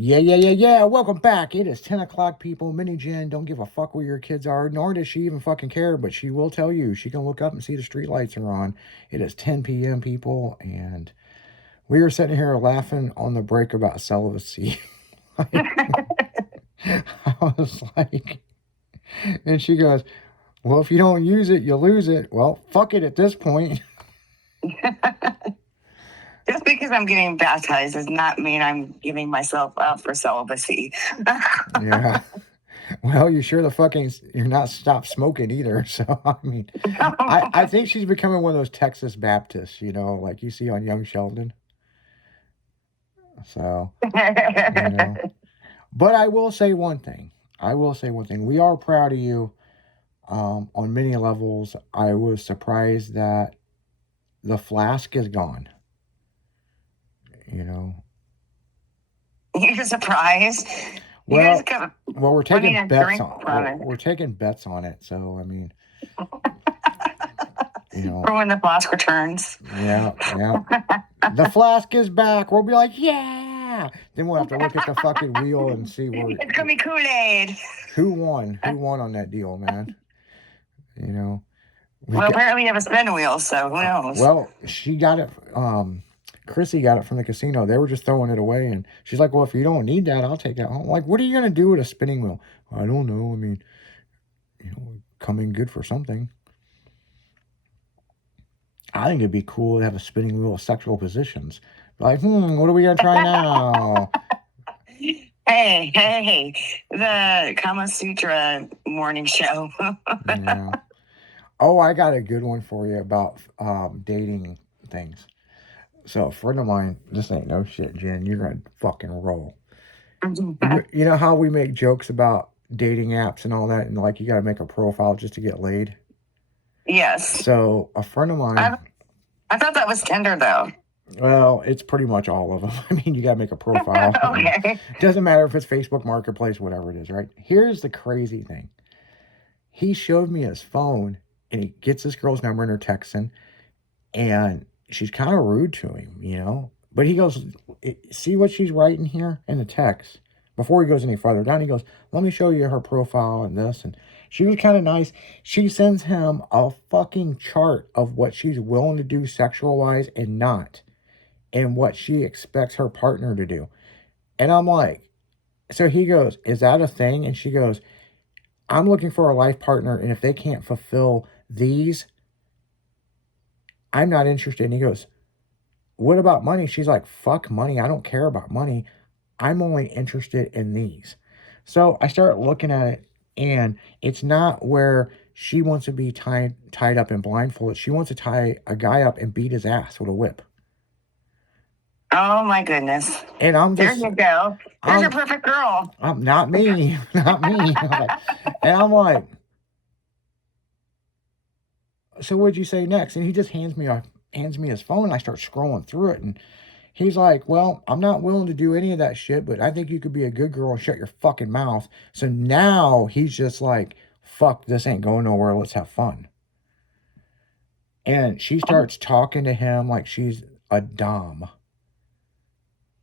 Yeah. Welcome back. It is 10 o'clock, people. Mini Jen don't give a fuck where your kids are, nor does she even fucking care, but she will tell you. She can look up and see the street lights are on. It is 10 p.m., people, and we were sitting here laughing on the break about celibacy. I was like, and she goes, well, if you don't use it, you lose it. Well, fuck it at this point. Just because I'm getting baptized does not mean I'm giving myself up for celibacy. Yeah. Well, you sure the fucking you're not stopped smoking either. So I mean, I think she's becoming one of those Texas Baptists, like you see on Young Sheldon. So but I will say one thing. We are proud of you. On many levels, I was surprised that the flask is gone. You're surprised? Well, we're taking bets on it. So I mean, for when the flask returns. Yeah. The flask is back. We'll be like, yeah. Then we'll have to look at the fucking wheel and see where it's gonna be Kool-Aid. Who won on that deal, man? Apparently you have a spin wheel, so who knows? Well, she got it. Chrissy got it from the casino. They were just throwing it away, and she's like, "Well, if you don't need that, I'll take that home." Like, what are you gonna do with a spinning wheel? I don't know. I mean, come in good for something. I think it'd be cool to have a spinning wheel of sexual positions. Like, what are we gonna try now? Hey, the Kama Sutra morning show. Yeah. Oh, I got a good one for you about dating things. So a friend of mine, this ain't no shit, Jen, you're gonna fucking roll. You know how we make jokes about dating apps and all that, and like you gotta make a profile just to get laid? Yes. So a friend of mine, I thought that was Tinder though. Well, it's pretty much all of them. I mean, you gotta make a profile. Okay. Doesn't matter if it's Facebook Marketplace, whatever it is, right? Here's the crazy thing. He showed me his phone, and he gets this girl's number and her texting, and she's kind of rude to him, But he goes, see what she's writing here in the text? Before he goes any further down, he goes, let me show you her profile and this. And she was kind of nice. She sends him a fucking chart of what she's willing to do sexual-wise and not, and what she expects her partner to do. And I'm like, so he goes, is that a thing? And she goes, I'm looking for a life partner, and if they can't fulfill these, I'm not interested. And he goes, what about money? She's like, fuck money. I don't care about money. I'm only interested in these. So I start looking at it, and it's not where she wants to be tied up and blindfolded. She wants to tie a guy up and beat his ass with a whip. Oh my goodness. And I'm just, there you go. There's your perfect girl. Not me. Not me. And I'm like, so what'd you say next? And he just hands me his phone, and I start scrolling through it, and he's like, well, I'm not willing to do any of that shit, but I think you could be a good girl and shut your fucking mouth. So now he's just like, fuck, this ain't going nowhere. Let's have fun. And she starts talking to him like she's a dom.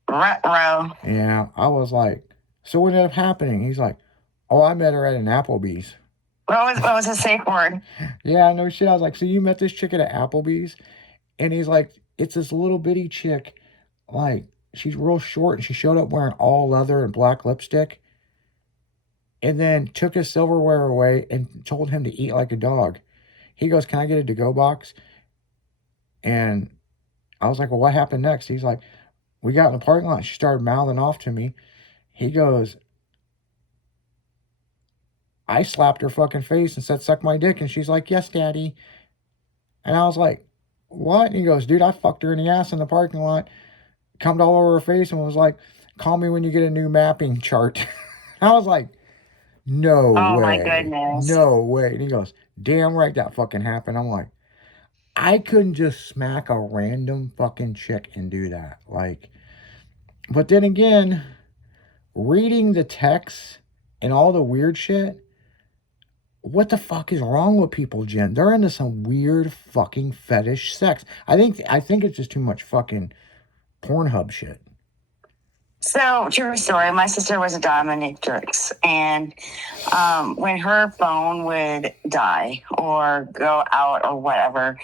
Ruh-roh. Yeah, I was like, so what ended up happening? He's like, oh, I met her at an Applebee's. What was his safe word? Yeah, no shit. I was like, so you met this chick at an Applebee's? And he's like, it's this little bitty chick. Like, she's real short, and she showed up wearing all leather and black lipstick. And then took his silverware away and told him to eat like a dog. He goes, can I get a to-go box? And I was like, well, what happened next? He's like, we got in the parking lot. She started mouthing off to me. He goes, I slapped her fucking face and said, suck my dick. And she's like, yes, daddy. And I was like, what? And he goes, dude, I fucked her in the ass in the parking lot. Cummed all over her face and was like, call me when you get a new mapping chart. I was like, no way. Oh my goodness. No way. And he goes, damn right that fucking happened. I'm like, I couldn't just smack a random fucking chick and do that. Like, but then again, reading the text and all the weird shit, what the fuck is wrong with people, Jen? They're into some weird fucking fetish sex. I think it's just too much fucking Pornhub shit. So, true story. My sister was a dominatrix, and when her phone would die or go out or whatever,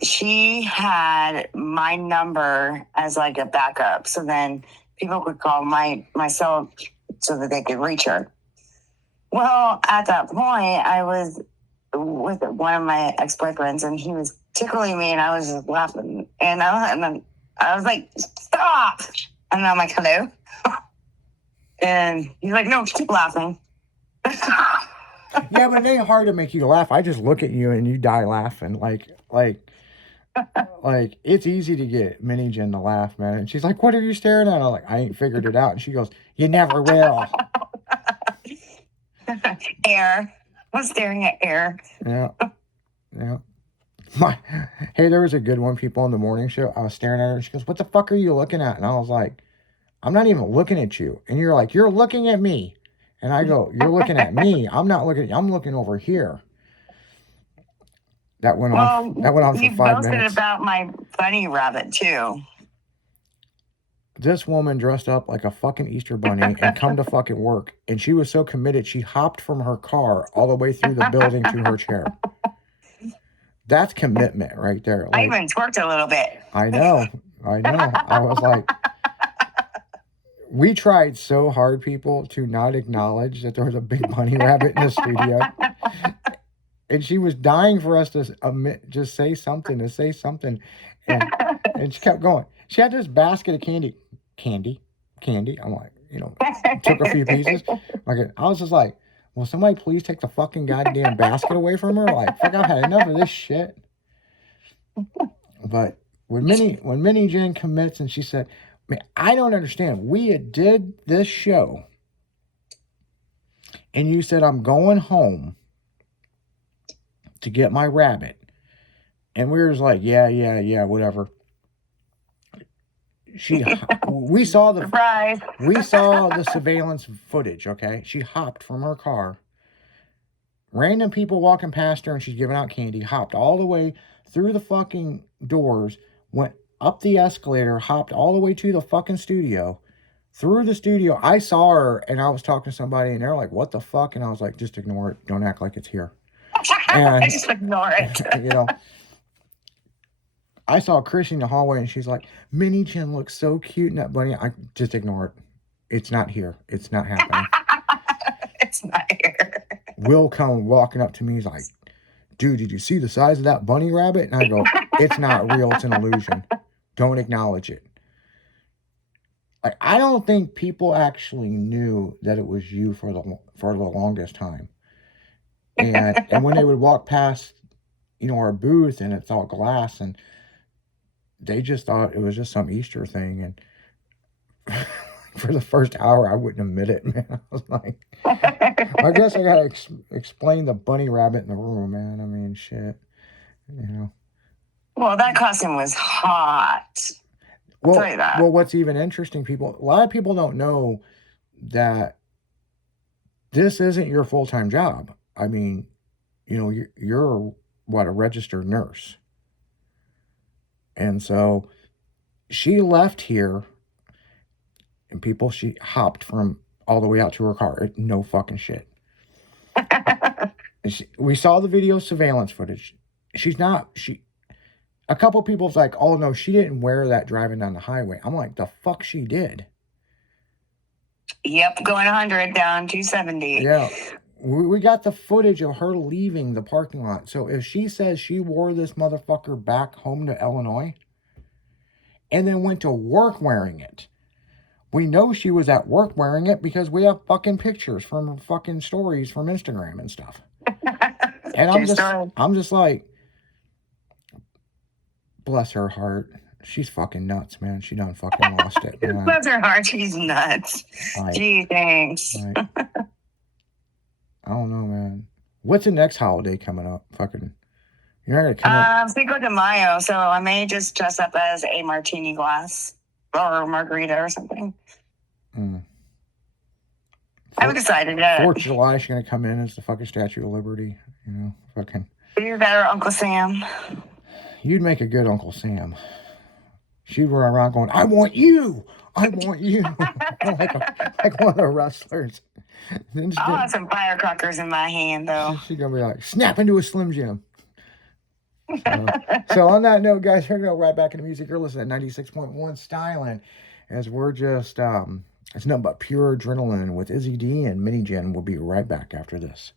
she had my number as like a backup. So then people could call my cell so that they could reach her. Well, at that point, I was with one of my ex-boyfriends, and he was tickling me, and I was just laughing, and then I was like, "Stop!" And I'm like, "Hello," and he's like, "No, keep laughing." Yeah, but it ain't hard to make you laugh. I just look at you and you die laughing. Like it's easy to get Mini Jen to laugh, man. And she's like, "What are you staring at?" I'm like, "I ain't figured it out." And she goes, "You never will." Air. I was staring at air. Yeah, yeah. Hey, there was a good one, people, in the morning show. I was staring at her. She goes, "What the fuck are you looking at?" And I was like, "I'm not even looking at you." And you're like, "You're looking at me." And I go, "You're looking at me. I'm not looking at you. I'm looking over here." That went on. That went on for 5 minutes. You boasted about my bunny rabbit too. This woman dressed up like a fucking Easter bunny and come to fucking work. And she was so committed, she hopped from her car all the way through the building to her chair. That's commitment right there. Like, I even twerked a little bit. I know. I was like, we tried so hard, people, to not acknowledge that there was a big bunny rabbit in the studio. And she was dying for us to just say something. And she kept going. She had this basket of candy. I'm like, took a few pieces. Like, I was just like, will somebody please take the fucking goddamn basket away from her? Like, fuck, I've had enough of this shit. But when Mini Jen commits and she said, man, I don't understand. We did this show and you said, I'm going home to get my rabbit. And we were just like, yeah, whatever. We saw the surprise. We saw the surveillance footage, okay? She hopped from her car. Random people walking past her and she's giving out candy, hopped all the way through the fucking doors, went up the escalator, hopped all the way to the fucking studio. Through the studio, I saw her and I was talking to somebody and they're like, "What the fuck?" And I was like, "Just ignore it. Don't act like it's here." And just ignore it. I saw Chrissy in the hallway and she's like, "Mini Jen looks so cute in that bunny." I just ignore it. It's not here. It's not happening. It's not here. Will come walking up to me. He's like, "Dude, did you see the size of that bunny rabbit?" And I go, "It's not real. It's an illusion. Don't acknowledge it." Like, I don't think people actually knew that it was you for the longest time. And when they would walk past, our booth and it's all glass and they just thought it was just some Easter thing. And for the first hour, I wouldn't admit it, man. I was like, I guess I gotta explain the bunny rabbit in the room, man. I mean, shit, Well, that costume was hot. I'll tell you that. Well, what's even interesting, people, a lot of people don't know that this isn't your full-time job. I mean, you're a registered nurse. And so she left here and she hopped from all the way out to her car. No fucking shit. We saw the video surveillance footage. A couple people's like, "Oh no, she didn't wear that driving down the highway." I'm like, the fuck she did. Yep, going 100 down 270. Yeah. We got the footage of her leaving the parking lot. So if she says she wore this motherfucker back home to Illinois and then went to work wearing it, we know she was at work wearing it because we have fucking pictures from her fucking stories from Instagram and stuff. And I'm just like, bless her heart. She's fucking nuts, man. She done fucking lost it. Bless her heart. She's nuts. Gee, thanks. I don't know, man. What's the next holiday coming up? Fucking, you're not gonna come Cinco de Mayo, so I may just dress up as a martini glass or a margarita or something. I haven't decided yet. 4th of July, she's gonna come in as the fucking Statue of Liberty. Fucking. You're better, Uncle Sam. You'd make a good Uncle Sam. She'd run around going, "I want you! I want you. like one of the wrestlers. Then I'll have some firecrackers in my hand, though. she's going to be like, snap into a Slim Jim. So on that note, guys, we're going to go right back into music. You're listening to 96.1 Styling, as we're just, it's nothing but pure adrenaline with Izzy D and Mini Jen. We'll be right back after this.